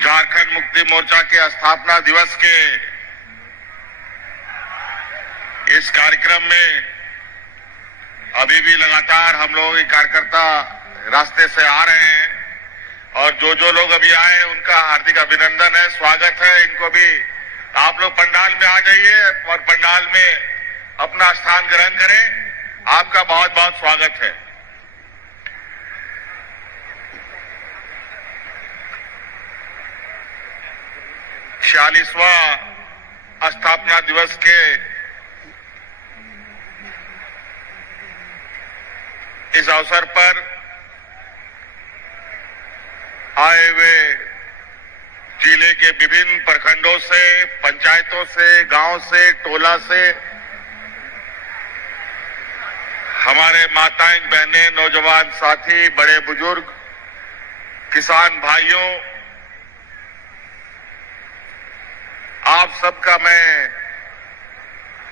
झारखंड मुक्ति मोर्चा के स्थापना दिवस के इस कार्यक्रम में अभी भी लगातार हम लोग कार्यकर्ता रास्ते से आ रहे हैं और जो लोग अभी आए हैं उनका हार्दिक अभिनंदन है, स्वागत है। इनको भी आप लोग पंडाल में आ जाइए और पंडाल में अपना स्थान ग्रहण करें। आपका बहुत बहुत स्वागत है। छियालीसवां स्थापना दिवस के इस अवसर पर आए हुए जिले के विभिन्न प्रखंडों से, पंचायतों से, गांव से, टोला से हमारे माताएं, बहनें, नौजवान साथी, बड़े बुजुर्ग, किसान भाइयों, आप सबका मैं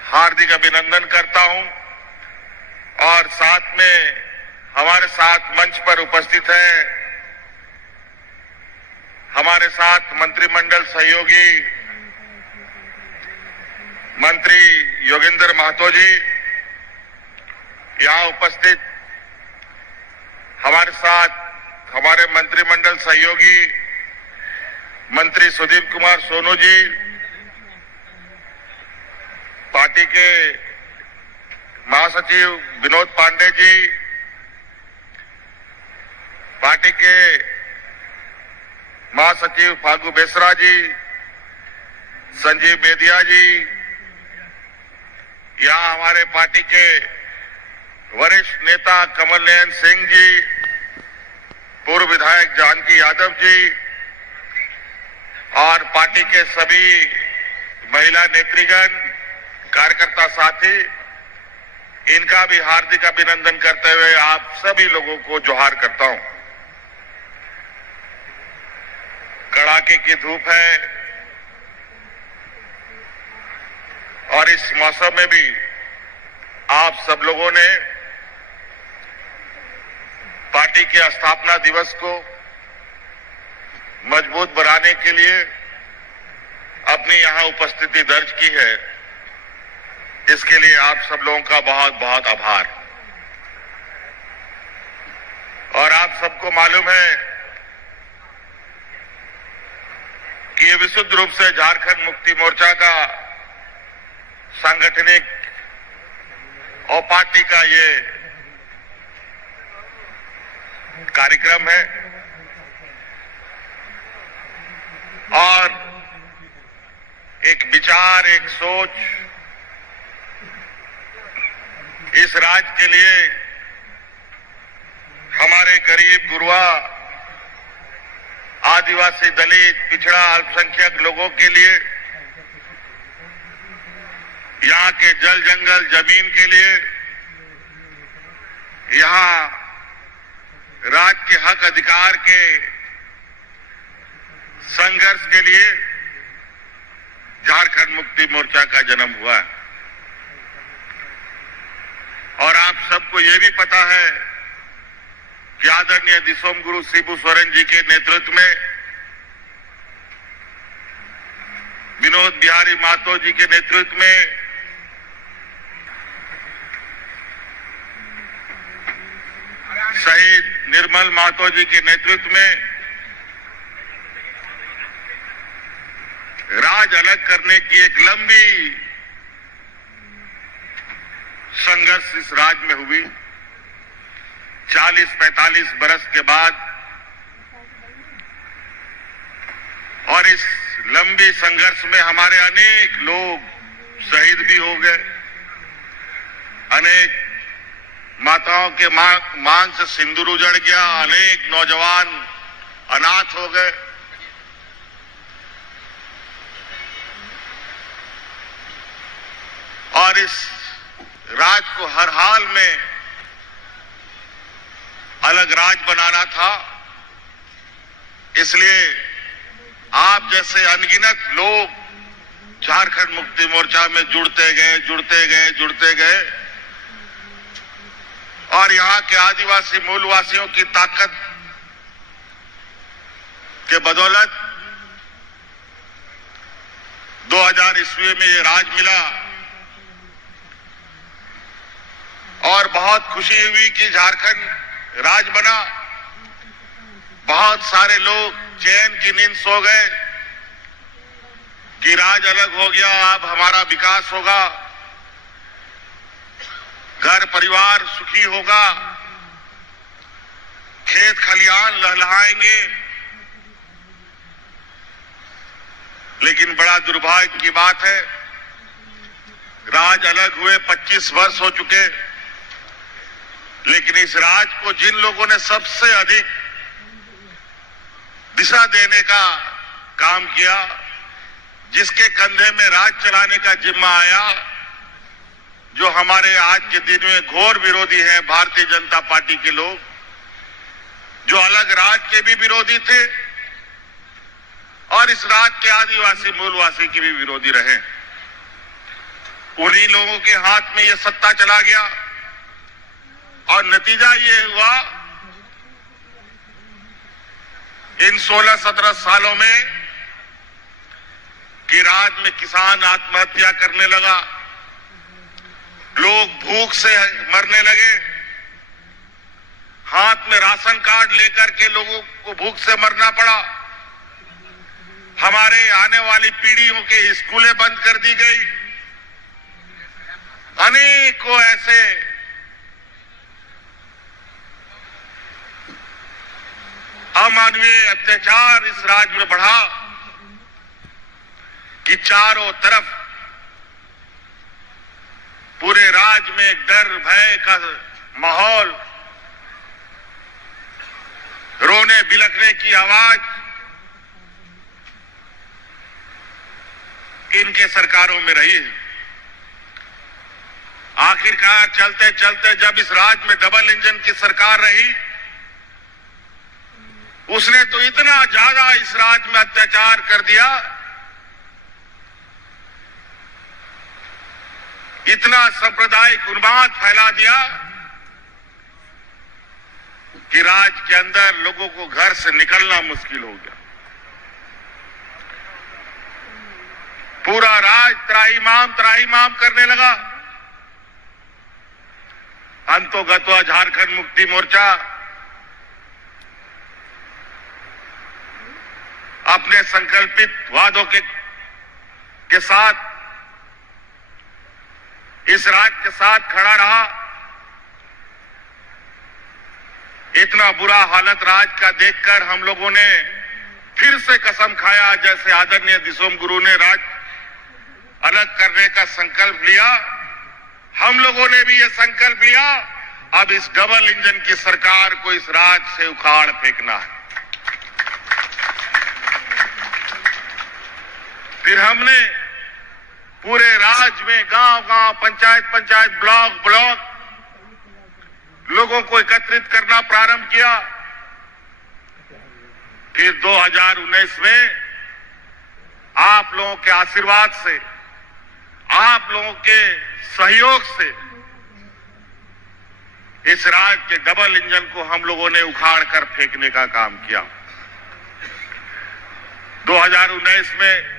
हार्दिक अभिनंदन करता हूं। और साथ में हमारे साथ मंच पर उपस्थित हैं हमारे साथ मंत्रिमंडल सहयोगी मंत्री योगेंद्र महतो जी, यहां उपस्थित हमारे साथ हमारे मंत्रिमंडल सहयोगी मंत्री सुदीप कुमार सोनू जी, पार्टी के महासचिव विनोद पांडे जी, पार्टी के महासचिव फागू बेसरा जी, संजीव बेदिया जी, यहां हमारे पार्टी के वरिष्ठ नेता कमल नयन सिंह जी, पूर्व विधायक जानकी यादव जी और पार्टी के सभी महिला नेतृगण, कार्यकर्ता साथी, इनका भी हार्दिक अभिनंदन करते हुए आप सभी लोगों को जोहार करता हूं। कड़ाके की धूप है और इस मौसम में भी आप सब लोगों ने पार्टी के स्थापना दिवस को मजबूत बनाने के लिए अपनी यहां उपस्थिति दर्ज की है। इसके लिए आप सब लोगों का बहुत बहुत आभार। और आप सबको मालूम है कि ये विशुद्ध रूप से झारखंड मुक्ति मोर्चा का सांगठनिक और पार्टी का ये कार्यक्रम है और एक विचार, एक सोच इस राज्य के लिए हमारे गरीब, गुरबा, आदिवासी, दलित, पिछड़ा, अल्पसंख्यक लोगों के लिए, यहां के जल, जंगल, जमीन के लिए, यहां राज्य के हक अधिकार के संघर्ष के लिए झारखंड मुक्ति मोर्चा का जन्म हुआ है। और आप सबको ये भी पता है कि आदरणीय दिसोम गुरु शिबू सोरेन जी के नेतृत्व में, विनोद बिहारी महतो जी के नेतृत्व में, शहीद निर्मल महतो जी के नेतृत्व में राज अलग करने की एक लंबी संघर्ष इस राज्य में हुई। 40-45 बरस के बाद और इस लंबी संघर्ष में हमारे अनेक लोग शहीद भी हो गए, अनेक माताओं के मांग से सिंदूर उजड़ गया, अनेक नौजवान अनाथ हो गए। और इस राज को हर हाल में अलग राज बनाना था, इसलिए आप जैसे अनगिनत लोग झारखंड मुक्ति मोर्चा में जुड़ते गए और यहाँ के आदिवासी मूलवासियों की ताकत के बदौलत 2000 ईस्वी में ये राज मिला और बहुत खुशी हुई कि झारखंड राज बना। बहुत सारे लोग चैन की नींद सो गए कि राज अलग हो गया, अब हमारा विकास होगा, घर परिवार सुखी होगा, खेत खलियान लहलहाएंगे। लेकिन बड़ा दुर्भाग्य की बात है, राज अलग हुए 25 वर्ष हो चुके, लेकिन इस राज को जिन लोगों ने सबसे अधिक दिशा देने का काम किया, जिसके कंधे में राज चलाने का जिम्मा आया, जो हमारे आज के दिन में घोर विरोधी हैं भारतीय जनता पार्टी के लोग, जो अलग राज के भी विरोधी थे और इस राज के आदिवासी मूलवासी के भी विरोधी रहे, उन्हीं लोगों के हाथ में ये सत्ता चला गया। और नतीजा ये हुआ, इन 16-17 सालों में कि राज्य में किसान आत्महत्या करने लगा, लोग भूख से मरने लगे, हाथ में राशन कार्ड लेकर के लोगों को भूख से मरना पड़ा, हमारे आने वाली पीढ़ियों के स्कूलें बंद कर दी गई, अनेकों ऐसे अमानवीय अत्याचार इस राज्य में बढ़ा कि चारों तरफ पूरे राज्य में एक डर भय का माहौल, रोने बिलखने की आवाज इनके सरकारों में रही है। आखिरकार चलते चलते जब इस राज्य में डबल इंजन की सरकार रही, उसने तो इतना ज्यादा इस राज्य में अत्याचार कर दिया, इतना सांप्रदायिक उन्माद फैला दिया कि राज्य के अंदर लोगों को घर से निकलना मुश्किल हो गया। पूरा राज्य त्राहिमाम करने लगा। अंतोगत्वा झारखंड मुक्ति मोर्चा अपने संकल्पित वादों के साथ इस राज्य के साथ खड़ा रहा। इतना बुरा हालत राज्य का देखकर हम लोगों ने फिर से कसम खाया, जैसे आदरणीय दिसोम गुरु ने राज्य अलग करने का संकल्प लिया, हम लोगों ने भी ये संकल्प लिया, अब इस डबल इंजन की सरकार को इस राज्य से उखाड़ फेंकना है। फिर हमने पूरे राज्य में गांव-गांव, पंचायत, ब्लॉक लोगों को एकत्रित करना प्रारंभ किया। फिर 2019 में आप लोगों के आशीर्वाद से, आप लोगों के सहयोग से इस राज्य के डबल इंजन को हम लोगों ने उखाड़ कर फेंकने का काम किया। 2019 में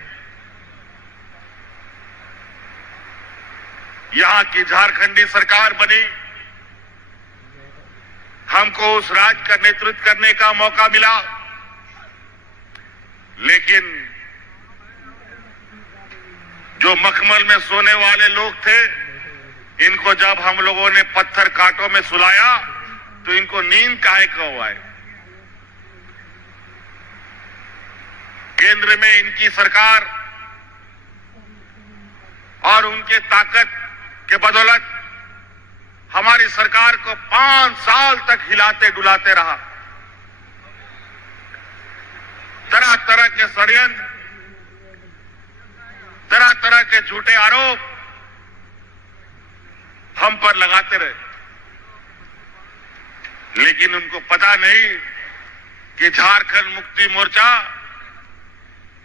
यहां की झारखंडी सरकार बनी, हमको उस राज्य का नेतृत्व करने का मौका मिला, लेकिन जो मखमल में सोने वाले लोग थे, इनको जब हम लोगों ने पत्थर कांटों में सुलाया तो इनको नींद काहे को आए। केंद्र में इनकी सरकार और उनके ताकत के बदौलत हमारी सरकार को 5 साल तक हिलाते डुलाते रहा। तरह तरह के षड्यंत्र, तरह तरह के झूठे आरोप हम पर लगाते रहे, लेकिन उनको पता नहीं कि झारखंड मुक्ति मोर्चा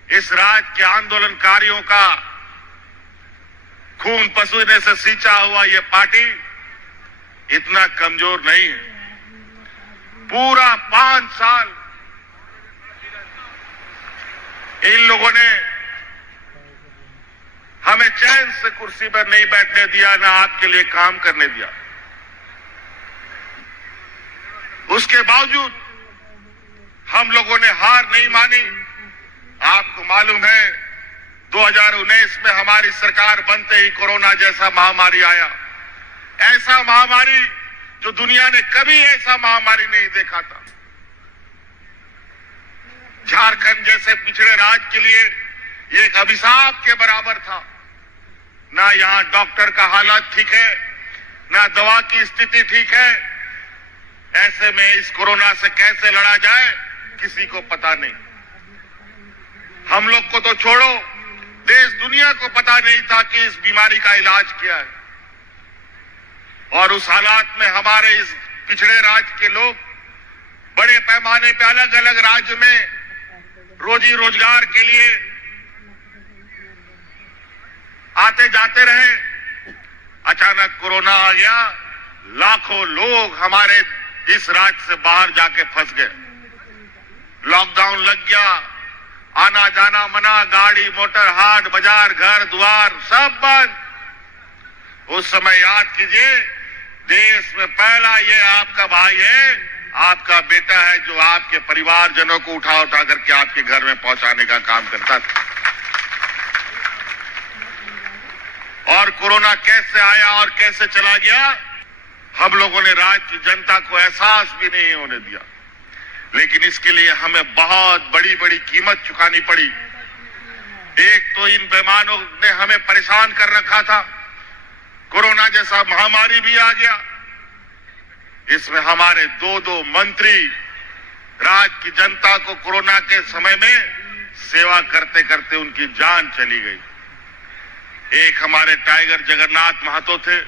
इस राज्य के आंदोलनकारियों का खून पसीने से सींचा हुआ ये पार्टी इतना कमजोर नहीं है। पूरा 5 साल इन लोगों ने कुर्सी पर नहीं बैठने दिया, ना आपके लिए काम करने दिया। उसके बावजूद हम लोगों ने हार नहीं मानी। आपको मालूम है 2019 में हमारी सरकार बनते ही कोरोना जैसा महामारी आया, ऐसा महामारी जो दुनिया ने कभी ऐसा महामारी नहीं देखा था। झारखंड जैसे पिछड़े राज्य के लिए ये एक अभिशाप के बराबर था। ना यहां डॉक्टर का हालत ठीक है, ना दवा की स्थिति ठीक है। ऐसे में इस कोरोना से कैसे लड़ा जाए किसी को पता नहीं। हम लोग को तो छोड़ो, देश दुनिया को पता नहीं था कि इस बीमारी का इलाज क्या है। और उस हालात में हमारे इस पिछड़े राज्य के लोग बड़े पैमाने पे अलग अलग राज्य में रोजी रोजगार के लिए आते जाते रहे। अचानक कोरोना आ गया, लाखों लोग हमारे इस राज्य से बाहर जाके फंस गए। लॉकडाउन लग गया, आना जाना मना, गाड़ी मोटर हाट बाजार घर द्वार सब बंद। उस समय याद कीजिए, देश में पहला ये आपका भाई है, आपका बेटा है, जो आपके परिवारजनों को उठा उठा करके आपके घर में पहुंचाने का काम करता था। और कोरोना कैसे आया और कैसे चला गया, हम लोगों ने राज्य की जनता को एहसास भी नहीं होने दिया। लेकिन इसके लिए हमें बहुत बड़ी बड़ी कीमत चुकानी पड़ी। एक तो इन बेईमानों ने हमें परेशान कर रखा था, कोरोना जैसा महामारी भी आ गया। इसमें हमारे दो मंत्री राज्य की जनता को कोरोना के समय में सेवा करते करते उनकी जान चली गई। एक हमारे टाइगर जगन्नाथ महतो थे,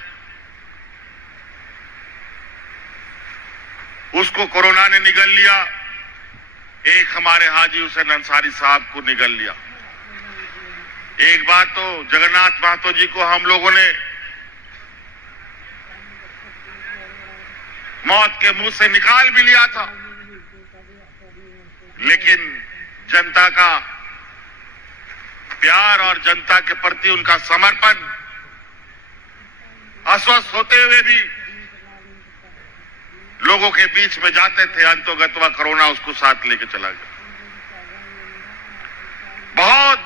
उसको कोरोना ने निगल लिया। एक हमारे हाजी हुसैन अंसारी साहब को निगल लिया। एक बार तो जगन्नाथ महतो जी को हम लोगों ने मौत के मुंह से निकाल भी लिया था, लेकिन जनता का प्यार और जनता के प्रति उनका समर्पण, अस्वस्थ होते हुए भी लोगों के बीच में जाते थे। अंतोगत्वा कोरोना उसको साथ लेके चला गया। बहुत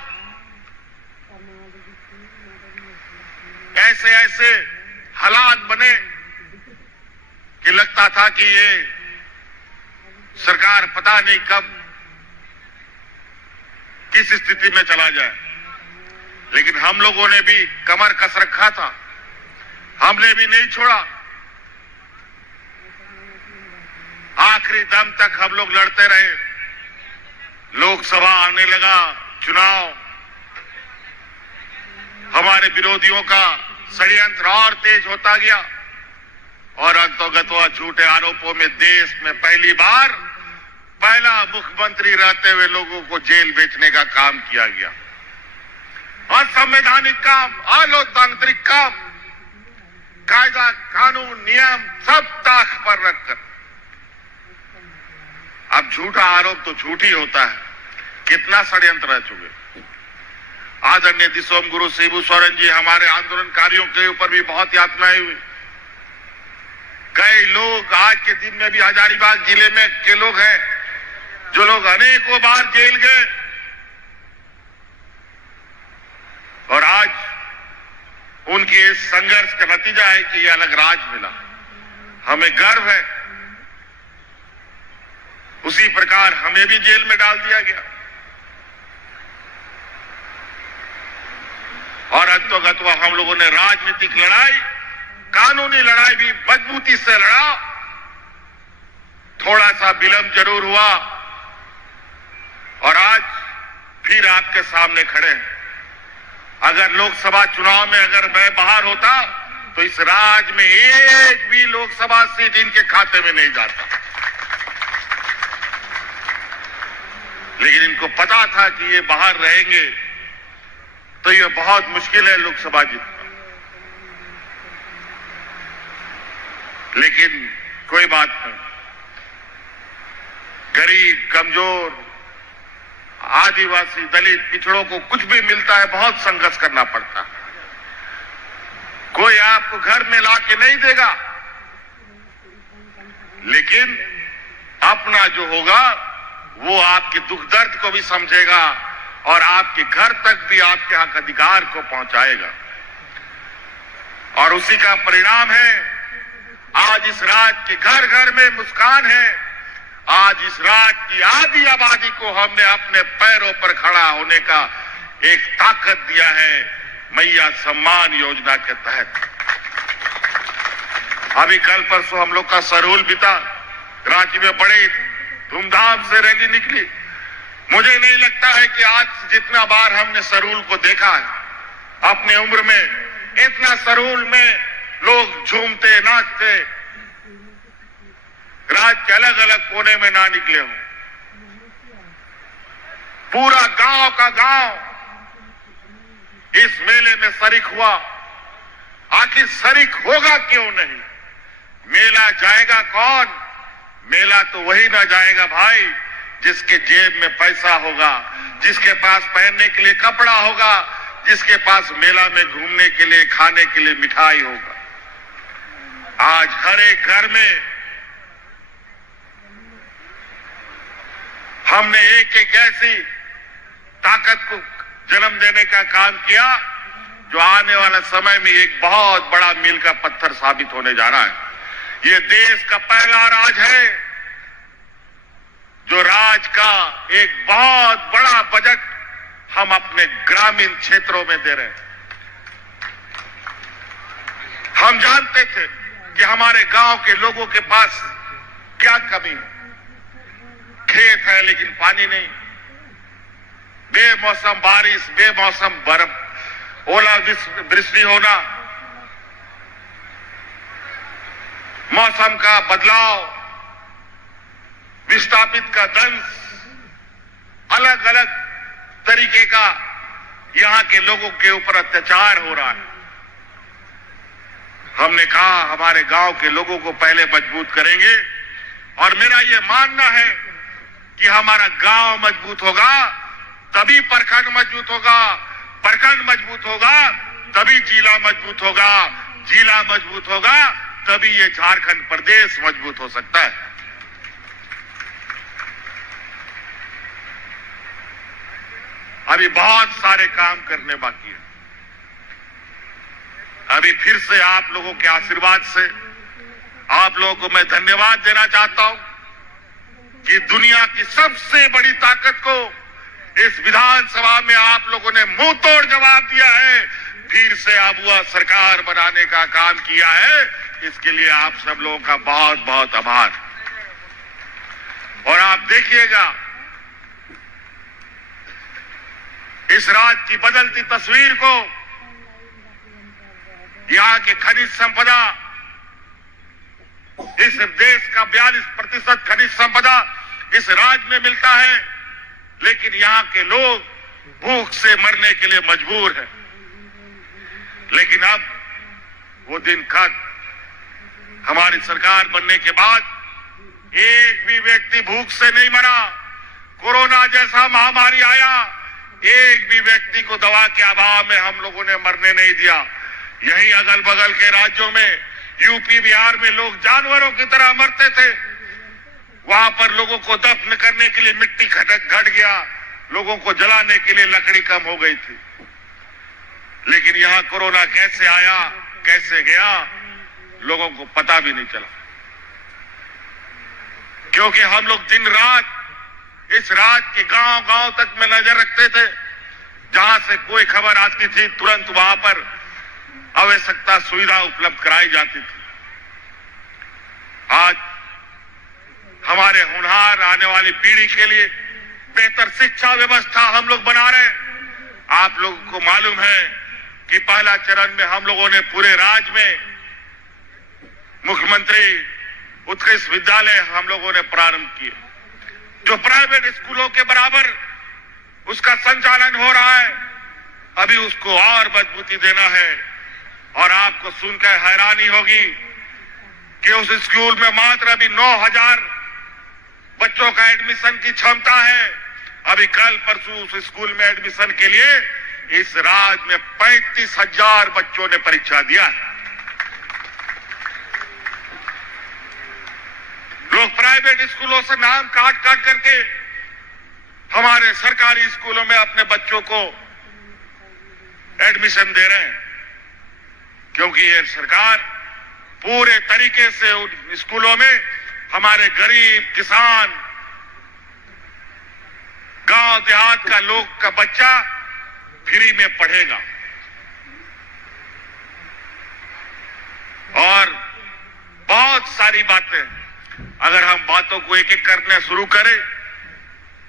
ऐसे ऐसे हालात बने कि लगता था कि ये सरकार पता नहीं कब किस स्थिति में चला जाए। लेकिन हम लोगों ने भी कमर कस रखा था, हमने भी नहीं छोड़ा। आखिरी दम तक हम लोग लड़ते रहे। लोकसभा आने लगा, चुनाव, हमारे विरोधियों का षड्यंत्र और तेज होता गया और अंतोगत्वा झूठे आरोपों में देश में पहली बार पहला मुख्यमंत्री रहते हुए लोगों को जेल बेचने का काम किया गया। असंवैधानिक काम, अलोकतांत्रिक काम, कायदा कानून नियम सब ताक पर रखकर। अब झूठा आरोप तो झूठ ही होता है, कितना षड्यंत्र रह चुके। आदरणीय दिसोम गुरु शिबू सोरेन जी, हमारे आंदोलनकारियों के ऊपर भी बहुत यातनाएं हुई। कई लोग आज के दिन में भी हजारीबाग जिले में के लोग हैं जो लोग अनेकों बार जेल गए और आज उनके इस संघर्ष का नतीजा है कि ये अलग राज मिला। हमें गर्व है। उसी प्रकार हमें भी जेल में डाल दिया गया और अंतोगत्वा हम लोगों ने राजनीतिक लड़ाई, कानूनी लड़ाई भी मजबूती से लड़ा। थोड़ा सा विलंब जरूर हुआ और आज फिर आपके सामने खड़े हैं। अगर लोकसभा चुनाव में अगर मैं बाहर होता तो इस राज्य में एक भी लोकसभा सीट इनके खाते में नहीं जाता। लेकिन इनको पता था कि ये बाहर रहेंगे तो ये बहुत मुश्किल है लोकसभा जीतना। लेकिन कोई बात नहीं, गरीब, कमजोर, आदिवासी, दलित, पिछड़ों को कुछ भी मिलता है बहुत संघर्ष करना पड़ता है। कोई आपको घर में लाके नहीं देगा, लेकिन अपना जो होगा वो आपके दुख दर्द को भी समझेगा और आपके घर तक भी आपके हक अधिकार को पहुंचाएगा। और उसी का परिणाम है आज इस राज्य के घर घर में मुस्कान है। आज इस राज्य की आधी आबादी को हमने अपने पैरों पर खड़ा होने का एक ताकत दिया है मैया सम्मान योजना के तहत। अभी कल परसों हम लोग का सरूल बीता, रांची में बड़े धूमधाम से रैली निकली। मुझे नहीं लगता है कि आज जितना बार हमने सरूल को देखा है अपने उम्र में, इतना सरूल में लोग झूमते नाचते राज्य के अलग अलग कोने में ना निकले हों। पूरा गांव का गांव इस मेले में शरीक हुआ। आखिर शरीक होगा क्यों नहीं? मेला जाएगा कौन? मेला तो वही ना जाएगा भाई जिसके जेब में पैसा होगा, जिसके पास पहनने के लिए कपड़ा होगा, जिसके पास मेला में घूमने के लिए खाने के लिए मिठाई होगा। आज हर एक घर में हमने एक एक ऐसी ताकत को जन्म देने का काम किया जो आने वाले समय में एक बहुत बड़ा मील का पत्थर साबित होने जा रहा है। ये देश का पहला राज है जो राज का एक बहुत बड़ा बजट हम अपने ग्रामीण क्षेत्रों में दे रहे हैं। हम जानते थे कि हमारे गांव के लोगों के पास क्या कमी है। खेत है लेकिन पानी नहीं, बेमौसम बारिश, बेमौसम बर्फ, ओलावृष्टि होना, मौसम का बदलाव, विस्थापित का दंश, अलग अलग तरीके का यहां के लोगों के ऊपर अत्याचार हो रहा है। हमने कहा हमारे गांव के लोगों को पहले मजबूत करेंगे और मेरा यह मानना है कि हमारा गांव मजबूत होगा तभी प्रखंड मजबूत होगा, प्रखंड मजबूत होगा तभी जिला मजबूत होगा, जिला मजबूत होगा तभी ये झारखंड प्रदेश मजबूत हो सकता है। अभी बहुत सारे काम करने बाकी है। अभी फिर से आप लोगों के आशीर्वाद से आप लोगों को मैं धन्यवाद देना चाहता हूं कि दुनिया की सबसे बड़ी ताकत को इस विधानसभा में आप लोगों ने मुंह तोड़ जवाब दिया है, फिर से आबुआ सरकार बनाने का काम किया है। इसके लिए आप सब लोगों का बहुत बहुत आभार। और आप देखिएगा इस राज्य की बदलती तस्वीर को, यहां के खनिज संपदा, इस देश का 42% खनिज संपदा इस राज्य में मिलता है, लेकिन यहां के लोग भूख से मरने के लिए मजबूर हैं। लेकिन अब वो दिन खत्म। हमारी सरकार बनने के बाद एक भी व्यक्ति भूख से नहीं मरा। कोरोना जैसा महामारी आया, एक भी व्यक्ति को दवा के अभाव में हम लोगों ने मरने नहीं दिया। यहीं अगल बगल के राज्यों में, यूपी बिहार में लोग जानवरों की तरह मरते थे। वहां पर लोगों को दफन करने के लिए मिट्टी घट गया, लोगों को जलाने के लिए लकड़ी कम हो गई थी। लेकिन यहां कोरोना कैसे आया, कैसे गया, लोगों को पता भी नहीं चला, क्योंकि हम लोग दिन रात इस राज्य के गांव गांव तक में नजर रखते थे। जहां से कोई खबर आती थी तुरंत वहां पर आवश्यकता सुविधा उपलब्ध कराई जाती थी। आज हमारे होनहार आने वाली पीढ़ी के लिए बेहतर शिक्षा व्यवस्था हम लोग बना रहे हैं। आप लोगों को मालूम है कि पहला चरण में हम लोगों ने पूरे राज्य में मुख्यमंत्री उत्कृष्ट विद्यालय हम लोगों ने प्रारंभ किए, जो प्राइवेट स्कूलों के बराबर उसका संचालन हो रहा है। अभी उसको और मजबूती देना है। और आपको सुनकर हैरानी होगी कि उस स्कूल में मात्र अभी 9,000 बच्चों का एडमिशन की क्षमता है। अभी कल परसों उस स्कूल में एडमिशन के लिए इस राज्य में 35,000 बच्चों ने परीक्षा दिया है। प्राइवेट स्कूलों से नाम काट काट करके हमारे सरकारी स्कूलों में अपने बच्चों को एडमिशन दे रहे हैं, क्योंकि ये सरकार पूरे तरीके से उन स्कूलों में हमारे गरीब किसान, गांव देहात का लोग का बच्चा फ्री में पढ़ेगा। और बहुत सारी बातें, अगर हम बातों को एक एक करने शुरू करें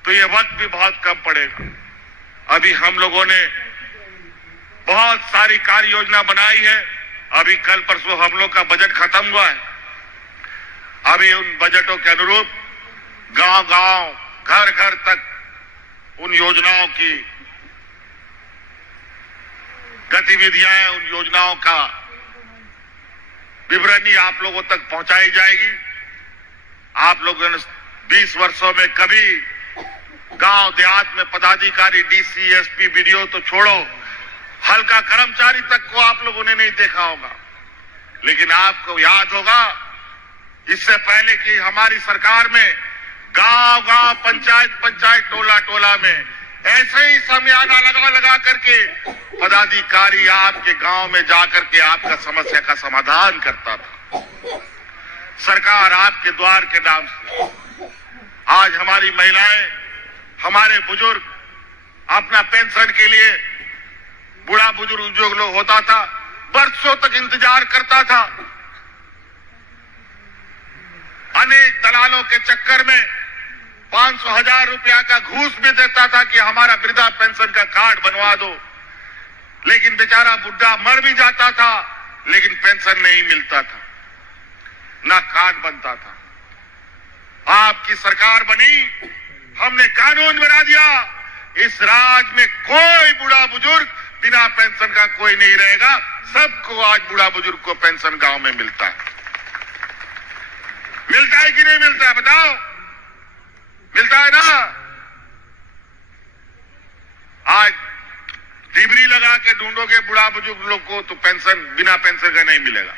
तो ये वक्त भी बहुत कम पड़ेगा। अभी हम लोगों ने बहुत सारी कार्य योजना बनाई है। अभी कल परसों हम लोग का बजट खत्म हुआ है। अभी उन बजटों के अनुरूप गांव गांव, घर घर तक उन योजनाओं की गतिविधियां, उन योजनाओं का विवरणी आप लोगों तक पहुंचाई जाएगी। आप लोगों ने 20 वर्षों में कभी गांव देहात में पदाधिकारी, डीसी, एसपी, बीडीओ तो छोड़ो, हल्का कर्मचारी तक को आप लोगों ने नहीं देखा होगा। लेकिन आपको याद होगा, इससे पहले कि हमारी सरकार में गांव गांव, पंचायत पंचायत, टोला टोला में ऐसे ही समियाना लगा लगा करके पदाधिकारी आपके गांव में जाकर के आपका समस्या का समाधान करता था। सरकार आपके द्वार के नाम से आज हमारी महिलाएं, हमारे बुजुर्ग अपना पेंशन के लिए, बूढ़ा बुजुर्ग जो लोग होता था बरसों तक इंतजार करता था। अनेक दलालों के चक्कर में 500,000 रुपया का घूस भी देता था कि हमारा वृद्धा पेंशन का कार्ड बनवा दो। लेकिन बेचारा बुढ़ा मर भी जाता था, लेकिन पेंशन नहीं मिलता था, ना कार्ड बनता था। आपकी सरकार बनी, हमने कानून बना दिया, इस राज्य में कोई बूढ़ा बुजुर्ग बिना पेंशन का कोई नहीं रहेगा। सबको आज बूढ़ा बुजुर्ग को पेंशन गांव में मिलता है। मिलता है कि नहीं मिलता है, बताओ? मिलता है ना? आज डिबरी लगा के ढूंढोगे बूढ़ा बुजुर्ग लोग को तो पेंशन बिना पेंशन का नहीं मिलेगा।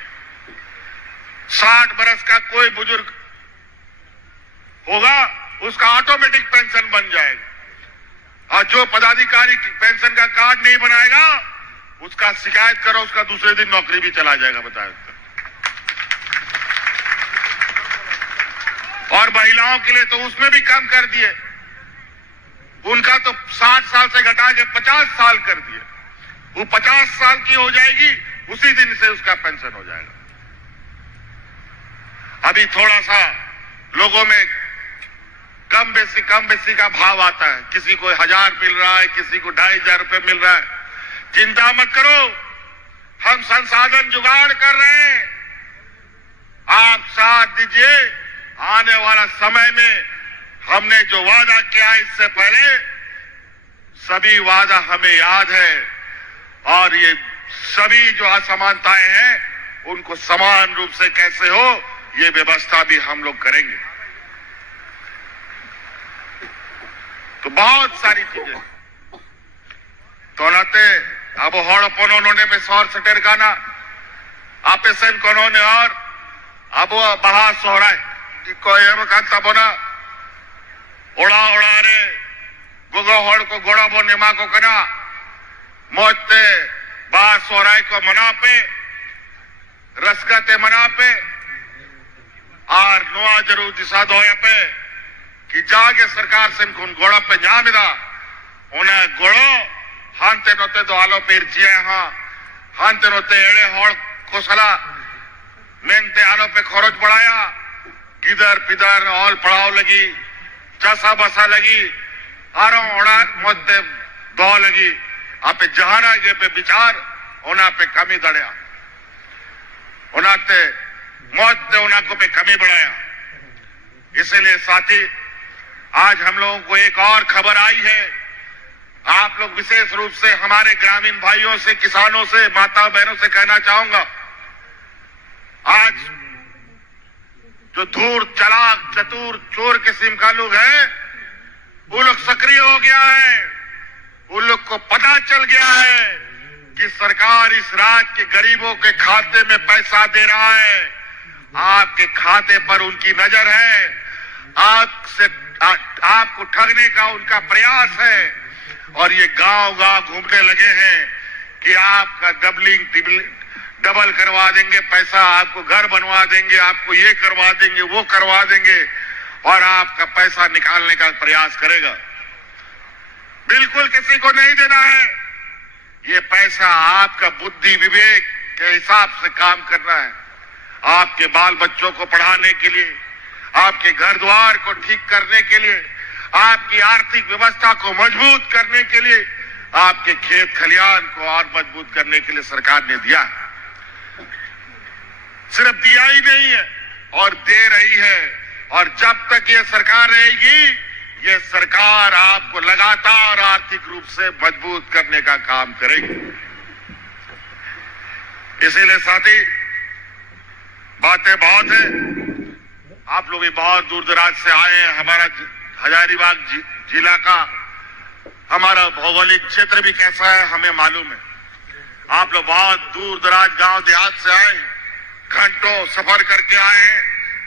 60 बरस का कोई बुजुर्ग होगा, उसका ऑटोमेटिक पेंशन बन जाएगा। और जो पदाधिकारी पेंशन का कार्ड नहीं बनाएगा, उसका शिकायत करो, उसका दूसरे दिन नौकरी भी चला जाएगा। बताओ। और महिलाओं के लिए तो उसमें भी कम कर दिए, उनका तो 60 साल से घटा के 50 साल कर दिए। वो 50 साल की हो जाएगी, उसी दिन से उसका पेंशन हो जाएगा। अभी थोड़ा सा लोगों में कम बेसी का भाव आता है। किसी को 1000 मिल रहा है, किसी को 2500 रुपए मिल रहा है। चिंता मत करो, हम संसाधन जुगाड़ कर रहे हैं। आप साथ दीजिए। आने वाला समय में हमने जो वादा किया इससे पहले, सभी वादा हमें याद है। और ये सभी जो असमानताएं हैं, उनको समान रूप से कैसे हो, ये व्यवस्था भी हम लोग करेंगे। तो बहुत सारी चीजें तो नाते अब हड़पनों पे सौर सटेर गाना आपे सेन कोनो ने और अब बहा सोहराय को एम कांता बना ओड़ा ओड़ा रे गोगो हड़ को गोड़ा बो निमा को कना मोते बहा सोहराय को मना पे रसगते मना पे और नुआ जरूर दिशा दोया पे कि जागे सरकार से गोड़ा पे जामिदा उन्हें गोड़ो हानते नोते तो आलो पेर जिया हाँ हानते नोते एड़े हड़ को सला मेनते आलो पे खरोच बढ़ाया किधर पिधर ऑल पड़ाव लगी चसा बसा लगी आरो ओड़ा मोते दो लगी आपे जहाना के पे विचार उना पे कमी दड़िया उनाते मोते उना को पे कमी बढ़ाया। इसलिए साथी आज हम लोगों को एक और खबर आई है। आप लोग विशेष रूप से हमारे ग्रामीण भाइयों से, किसानों से, माता बहनों से कहना चाहूंगा, आज जो धूर्त, चालाक, चतुर, चोर किस्म का लोग हैं, वो लोग सक्रिय हो गया है। उन लोग को पता चल गया है कि सरकार इस राज्य के गरीबों के खाते में पैसा दे रहा है। आपके खाते पर उनकी नजर है। आपको ठगने का उनका प्रयास है। और ये गांव-गांव घूमने लगे हैं कि आपका डबल करवा देंगे पैसा, आपको घर बनवा देंगे, आपको ये करवा देंगे, वो करवा देंगे, और आपका पैसा निकालने का प्रयास करेगा। बिल्कुल किसी को नहीं देना है। ये पैसा आपका बुद्धि विवेक के हिसाब से काम करना है। आपके बाल बच्चों को पढ़ाने के लिए, आपके घर द्वार को ठीक करने के लिए, आपकी आर्थिक व्यवस्था को मजबूत करने के लिए, आपके खेत खलियान को और मजबूत करने के लिए सरकार ने दिया। सिर्फ दिया ही नहीं है और दे रही है। और जब तक ये सरकार रहेगी, ये सरकार आपको लगातार आर्थिक रूप से मजबूत करने का काम करेगी। इसीलिए साथी, बातें बहुत है। आप लोग भी बहुत दूर दराज से आए हैं। हमारा हजारीबाग जिला का हमारा भौगोलिक क्षेत्र भी कैसा है हमें मालूम है। आप लोग बहुत दूर दराज गांव देहात से आए हैं, घंटों सफर करके आए हैं।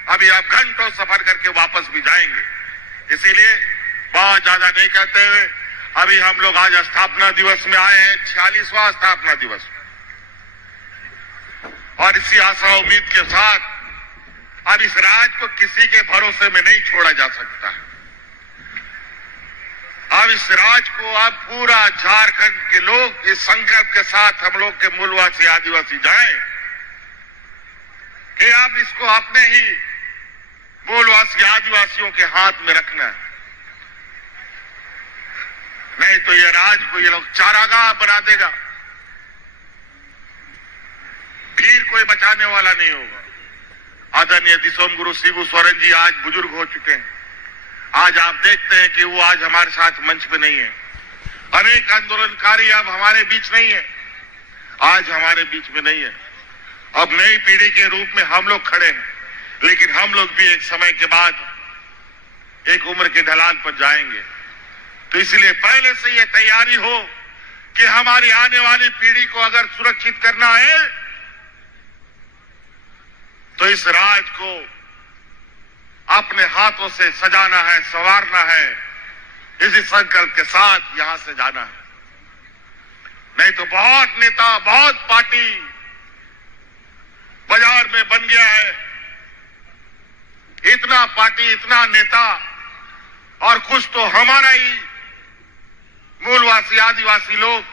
अभी आप घंटों सफर करके वापस भी जाएंगे। इसीलिए बहुत ज्यादा नहीं कहते हुए, अभी हम लोग आज स्थापना दिवस में आए हैं, 46वां स्थापना दिवस। और इसी आशा उम्मीद के साथ अब इस राज्य को किसी के भरोसे में नहीं छोड़ा जा सकता। अब इस राज्य को अब पूरा झारखंड के लोग इस संकल्प के साथ हम लोग के मूलवासी आदिवासी जाएं कि अब इसको अपने ही मूलवासी आदिवासियों के हाथ में रखना है। नहीं तो ये राज्य को ये लोग चारागाह बना देगा, फिर कोई बचाने वाला नहीं होगा। आदरणीय दिसोम गुरु शिबू सोरेन जी आज बुजुर्ग हो चुके हैं। आज आप देखते हैं कि वो आज हमारे साथ मंच पे नहीं है। अनेक आंदोलनकारी अब हमारे बीच नहीं है, आज हमारे बीच में नहीं है। अब नई पीढ़ी के रूप में हम लोग खड़े हैं, लेकिन हम लोग भी एक समय के बाद एक उम्र के ढलान पर जाएंगे। तो इसलिए पहले से ये तैयारी हो कि हमारी आने वाली पीढ़ी को अगर सुरक्षित करना है तो इस राज्य को अपने हाथों से सजाना है, संवारना है। इसी संकल्प के साथ यहां से जाना है। नहीं तो बहुत नेता, बहुत पार्टी बाजार में बन गया है। इतना पार्टी, इतना नेता, और कुछ तो हमारा ही मूलवासी आदिवासी लोग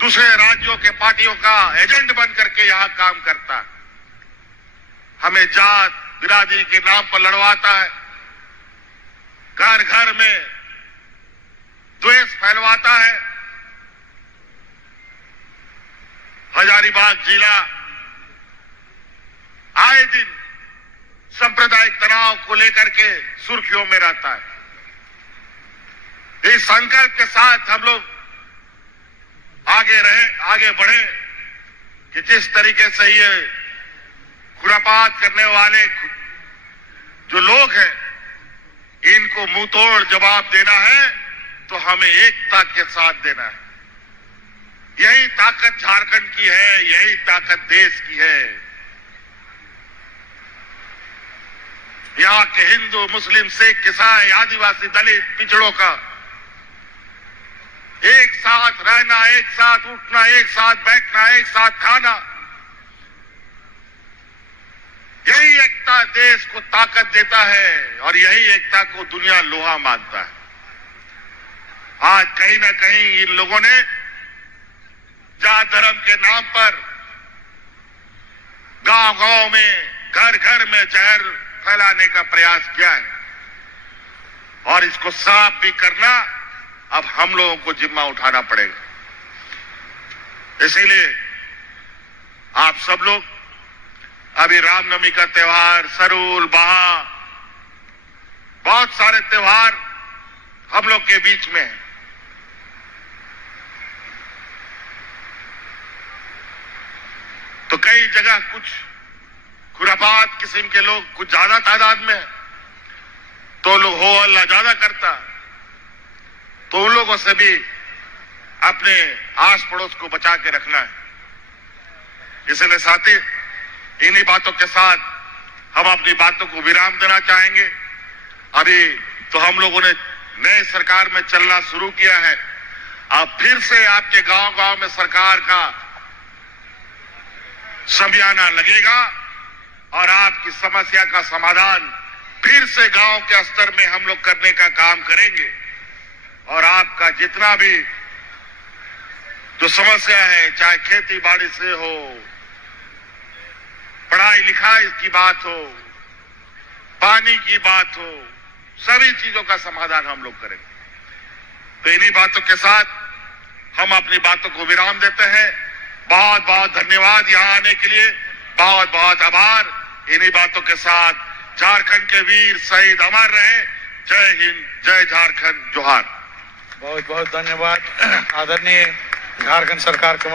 दूसरे राज्यों के पार्टियों का एजेंट बन करके यहां काम करता है। हमें जात बिरादरी के नाम पर लड़वाता है, घर घर में द्वेष फैलवाता है। हजारीबाग जिला आए दिन सांप्रदायिक तनाव को लेकर के सुर्खियों में रहता है। इस संकल्प के साथ हम लोग आगे बढ़े कि जिस तरीके से ये खुरापात करने वाले जो लोग हैं, इनको मुंह तोड़ जवाब देना है तो हमें एकता के साथ देना है। यही ताकत झारखंड की है, यही ताकत देश की है। यहाँ के हिंदू, मुस्लिम, सिख, ईसाई, आदिवासी, दलित, पिछड़ों का एक साथ रहना, एक साथ उठना, एक साथ बैठना, एक साथ खाना, यही एकता देश को ताकत देता है और यही एकता को दुनिया लोहा मानता है। आज कहीं ना कहीं इन लोगों ने जात धर्म के नाम पर गांव-गांव में, घर-घर में जहर फैलाने का प्रयास किया है और इसको साफ भी करना अब हम लोगों को जिम्मा उठाना पड़ेगा। इसीलिए आप सब लोग अभी रामनवमी का त्योहार, सरूल, बहा, बहुत सारे त्योहार हम लोग के बीच में है। तो कई जगह कुछ खुरापात किस्म के लोग कुछ ज्यादा तादाद में है, तो लोग हो अल्लाह ज्यादा करता, तो उन लोगों से भी अपने आस पड़ोस को बचा के रखना है। इसलिए साथी, इन्हीं बातों के साथ हम अपनी बातों को विराम देना चाहेंगे। अभी तो हम लोगों ने नए सरकार में चलना शुरू किया है। अब फिर से आपके गांव-गांव में सरकार का समियाना लगेगा और आपकी समस्या का समाधान फिर से गांव के स्तर में हम लोग करने का काम करेंगे। और आपका जितना भी जो समस्या है, चाहे खेती बाड़ी से हो, पढ़ाई लिखाई की बात हो, पानी की बात हो, सभी चीजों का समाधान हम लोग करेंगे। तो इन्हीं बातों के साथ हम अपनी बातों को विराम देते हैं। बहुत बहुत धन्यवाद यहां आने के लिए, बहुत बहुत आभार। इन्हीं बातों के साथ झारखंड के वीर शहीद अमर रहे। जय हिंद, जय झारखंड, जोहार। बहुत बहुत धन्यवाद आदरणीय झारखंड सरकार के